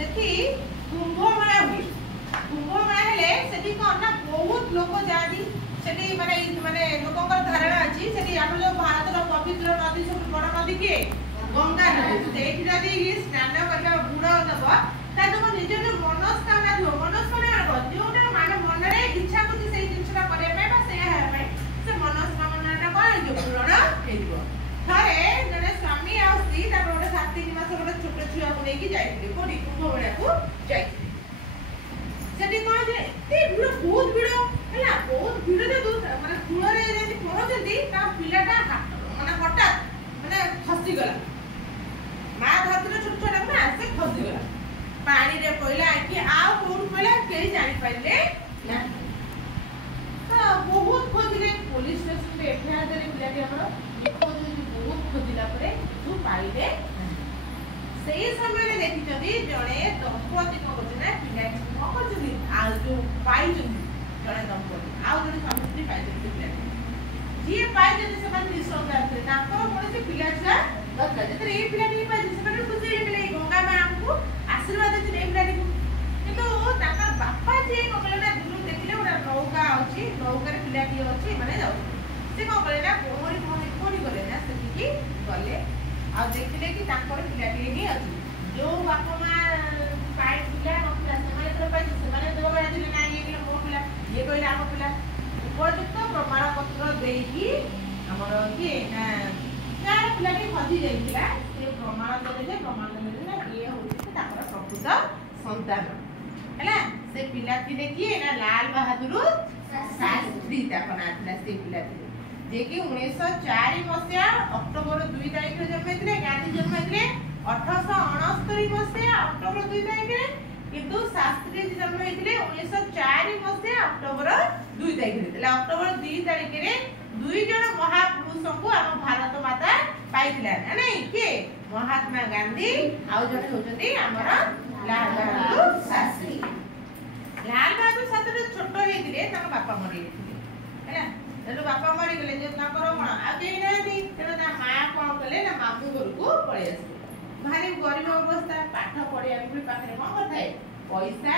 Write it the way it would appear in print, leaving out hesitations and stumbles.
सेठी कुंभ मेला हुए कुंभ मेला हेले सेठी कोन ना बहुत लोक जादी सेठी माने माने लोकंकर धारणा अछि सेठी हम जो भारत रो पवित्र नदी सब बड़ नदी के गंगा नदी सेठी जदी स्नान करबा बुड़ दबा ता तुम निज जो मनस्कामना जो मनस्कामना रो जोटा माने मन रे इच्छा कुछ सेही जिनसटा करे पे बा से है पे से मनस्कामना टा कोन जो पूर्ण हेइबो थारे जने स्वामी आ स्त्री ता गोटे 7-3 मास गोटे छोट छुआ को लेके जाइथिले कोडी कुंभ मेला को जाइथिले सेठी कोन जे एते भीड़ बहुत भीड़ हैला बहुत भीड़ दे दो माने फुल रे जे पहुंचती ता पिलाटा माने हठात माने फसी गला मा धरती छोट छोट ना से फसी गला पानी रे पइला कि आउ कोन पइला केही जानि पाइले ना तो बहुत खोजले पुलिस स्टेशन पे एफआईआर दे पिलाटी हमरो बहुत खोजिला परे तू पाइले सेही समय रे देखिचदी जणे दंपति को कहना पिलाटी को कहजदी आ जो पाइजदी जणे दंपति आ जणे स्वामी स्त्री पाइजदी पिलाटी जे पाइजदी से मन निसंग आते ताको कोनसे पिलाटा दरकार जेतरे ए पिलाटी पाइजदी से मन खुशी हेले गंगा मां हमको आशीर्वाद दे ए पिलाटी को किंतु ताका बापा जे कहले ना दूर देखले ओडा नौका अछि नौका रे पिलाटी अछि माने जाउ से कहले ना कोनी गले ना से कि गले आ देखले कि ताकर पिलाटी ही अछि जो बापा मां पाइ पिला नथिला से माने तो पाइ से माने तो बड़ा दिले ना ये कि मो पिला ये कहले हम पिला उपयुक्त प्रमाण पत्र देही हमर कि ना यार पिलाटी खदी जाइतिला से प्रमाण देले ना ये होछि ताकर प्रकृत संतान हैला से पिलाटी देखिए ना लाल बहादुर शास्त्री ताको नाथिला से पिलाटी जे कि 1904 मसिया अक्टोबर 2 तारिख रे जन्म हेतिले गांधी जन्म हेतिले 1869 मसिया अक्टोबर 2 तारिख रे किंतु शास्त्री जी जन्म हेतिले 1904 मसिया अक्टोबर 2 तारिख रे तले अक्टोबर 2 तारिख रे दुई जण महापुरुष को हम भारत माता पाइतिला नै के महात्मा गांधी आ जण होचती हमर लाल बहादुर शास्त्री छोट हेतिले ताका बापा मरि गेथिले हैला तेनु बापा मरि गेले जे ताकर कोन आ के नाथि तेनु ता मां कोन कले ना मामू घर को पळे आसी भारी गरीब अवस्था पाठ पढिया भी पाखरे कोन करथाय पैसा